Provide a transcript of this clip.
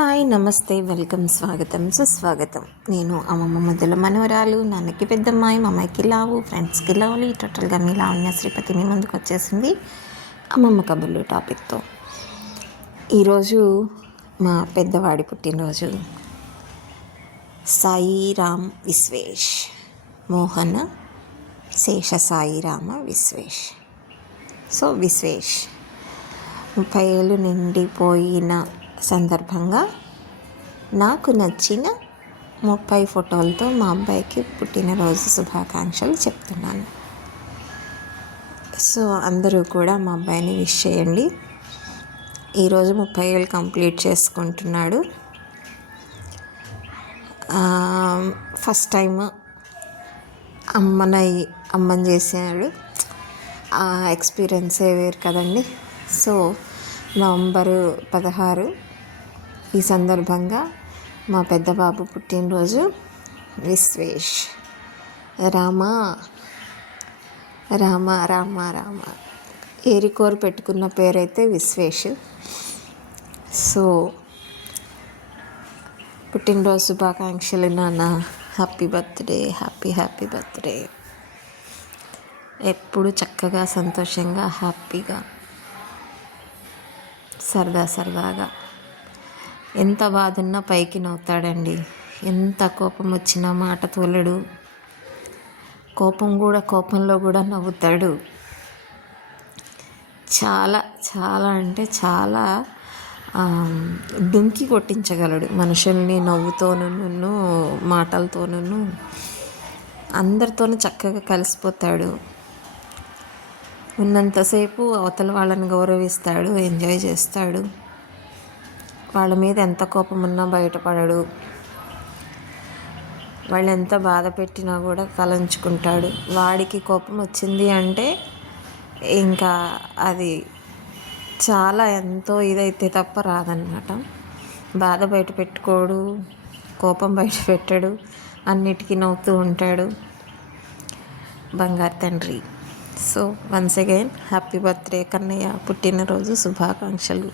Hi నమస్తే welcome స్వాగతం సుస్వాగతం. నేను అమ్మమ్మ ముద్దుల మనవరాలు, నాన్నకి పెద్దమ్మాయి, మా అమ్మాయికి లావు, ఫ్రెండ్స్కి లవ్లీ, టోటల్గా మీ లావణ్య శ్రీపతి మీ ముందుకు వచ్చేసింది అమ్మమ్మ కబుర్లు టాపిక్తో. ఈరోజు మా పెద్దవాడి పుట్టినరోజు. సాయిరామ్ విశ్వేష్, మోహన శేష సాయిరామ విశ్వేష్. సో విశ్వేష్ 30 ఏళ్ళు నిండిపోయిన సందర్భంగా నాకు నచ్చిన 30 ఫోటోలతో మా అబ్బాయికి పుట్టినరోజు శుభాకాంక్షలు చెప్తున్నాను. సో అందరూ కూడా మా అబ్బాయిని విష్ చేయండి. ఈరోజు 30 ఏళ్ళు కంప్లీట్ చేసుకుంటున్నాడు. ఫస్ట్ టైం అమ్మని చేసాడు. ఆ ఎక్స్పీరియన్సే వేరు కదండి. సో నవంబరు 16 ఈ సందర్భంగా మా పెద్ద బాబు పుట్టినరోజు. విశ్వేష్ రామ రామ రామ రామ ఏరికోరు పెట్టుకున్న పేరైతే విశ్వేష్. సో పుట్టినరోజు శుభాకాంక్షలు నాన్న. Happy birthday, happy birthday. ఎప్పుడు చక్కగా సంతోషంగా హ్యాపీగా సరదాగా ఎంత బాధ ఉన్నా పైకి నవ్వుతాడండి. ఎంత కోపం వచ్చినా మాట తోలడు. కోపంలో కూడా నవ్వుతాడు. చాలా అంటే చాలా డుంకి కొట్టించగలడు మనుషుల్ని నవ్వుతోనూ మాటలతోనూ. అందరితోనూ చక్కగా కలిసిపోతాడు. ఉన్నంతసేపు అవతల వాళ్ళని గౌరవిస్తాడు, ఎంజాయ్ చేస్తాడు. వాళ్ళ మీద ఎంత కోపం ఉన్నా బయటపడడు. వాళ్ళు ఎంత బాధ పెట్టినా కూడా కలంచుకుంటాడు. వాడికి కోపం వచ్చింది అంటే ఇంకా అది చాలా ఎంతో ఇదైతే తప్ప రాదనమాట. బాధ బయట పెట్టుకోడు, కోపం బయట పెట్టడు, అన్నిటికీ నవ్వుతూ ఉంటాడు. బంగారు తండ్రి. So once again happy birthday Kannayya, పుట్టినరోజు శుభాకాంక్షలు.